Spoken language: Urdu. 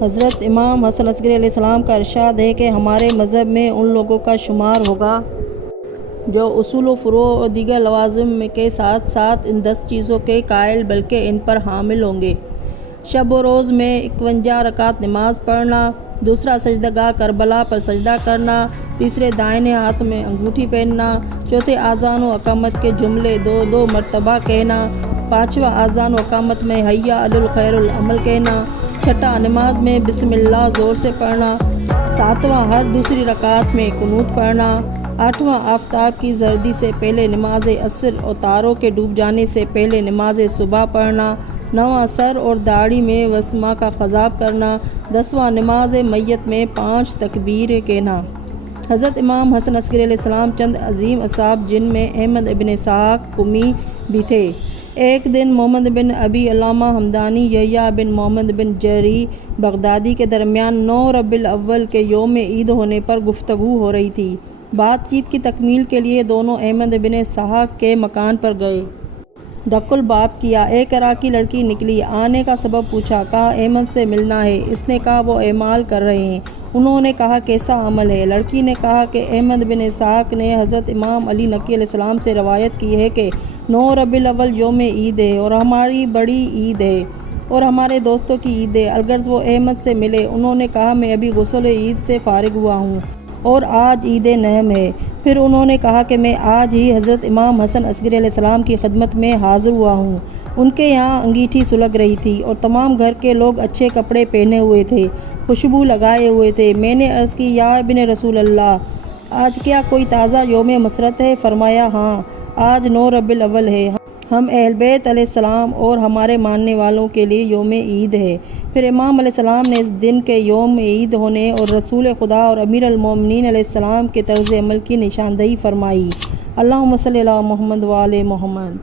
حضرت امام حسن عسکری علیہ السلام کا ارشاد ہے کہ ہمارے مذہب میں ان لوگوں کا شمار ہوگا جو اصول و فروع اور دیگر لوازم کے ساتھ ساتھ ان 10 چیزوں کے قائل بلکہ ان پر حامل ہوں گے: شب و روز میں 51 رکعت نماز پڑھنا، دوسرا سجدہ گاہ کربلا پر سجدہ کرنا، تیسرے دائنے ہاتھ میں انگوٹھی پہننا، چوتھے اذان و اقامت کے جملے 2 مرتبہ کہنا، پانچواں اذان و اقامت میں حی علی الخیر العمل کہنا، چھٹا نماز میں بسم اللہ زور سے پڑھنا، ساتواں ہر دوسری رکعت میں قنوت پڑھنا، آٹھواں آفتاب کی زردی سے پہلے نماز عصر اور تاروں کے ڈوب جانے سے پہلے نماز صبح پڑھنا، نواں سر اور داڑھی میں وسمہ کا خضاب کرنا، 10واں نماز میت میں 5 تکبیر کہنا۔ حضرت امام حسن عسکری علیہ السلام چند عظیم اصحاب جن میں احمد ابن اسحاق قمی بھی تھے، ایک دن محمد بن ابی علامہ ہمدانی یحییٰ بن محمد بن جریح بغدادی کے درمیان 9 ربیع الاول کے یوم عید ہونے پر گفتگو ہو رہی تھی۔ بات چیت کی تکمیل کے لیے دونوں احمد بن اسحاق کے مکان پر گئے۔ دق الباب کیا، ایک عراقی لڑکی نکلی، آنے کا سبب پوچھا، کہا احمد سے ملنا ہے۔ اس نے کہا وہ اعمال کر رہے ہیں۔ انہوں نے کہا کیسا عمل ہے؟ لڑکی نے کہا کہ احمد بن اسحاق نے حضرت امام علی نقی علیہ السلام سے روایت کی ہے کہ 9 ربیع الاول یوم عید ہے اور ہماری بڑی عید ہے اور ہمارے دوستوں کی عید ہے۔ الغرض وہ احمد سے ملے۔ انہوں نے کہا میں ابھی غسل عید سے فارغ ہوا ہوں اور آج عید نحم ہے۔ پھر انہوں نے کہا کہ میں آج ہی حضرت امام حسن عسکری علیہ السلام کی خدمت میں حاضر ہوا ہوں۔ ان کے یہاں انگیٹھی سلگ رہی تھی اور تمام گھر کے لوگ اچھے کپڑے پہنے ہوئے تھے، خوشبو لگائے ہوئے تھے۔ میں نے عرض کی یا ابن رسول اللہ، آج کیا کوئی تازہ یوم مسرت ہے؟ فرمایا ہاں، آج 9 ربیع الاول ہے، ہم اہل بیت علیہ السلام اور ہمارے ماننے والوں کے لیے یوم عید ہے۔ پھر امام علیہ السلام نے اس دن کے یوم عید ہونے اور رسول خدا اور امیر المومنین علیہ السلام کے طرز عمل کی نشاندہی فرمائی۔ اللہم صلی علی محمد و آل محمد۔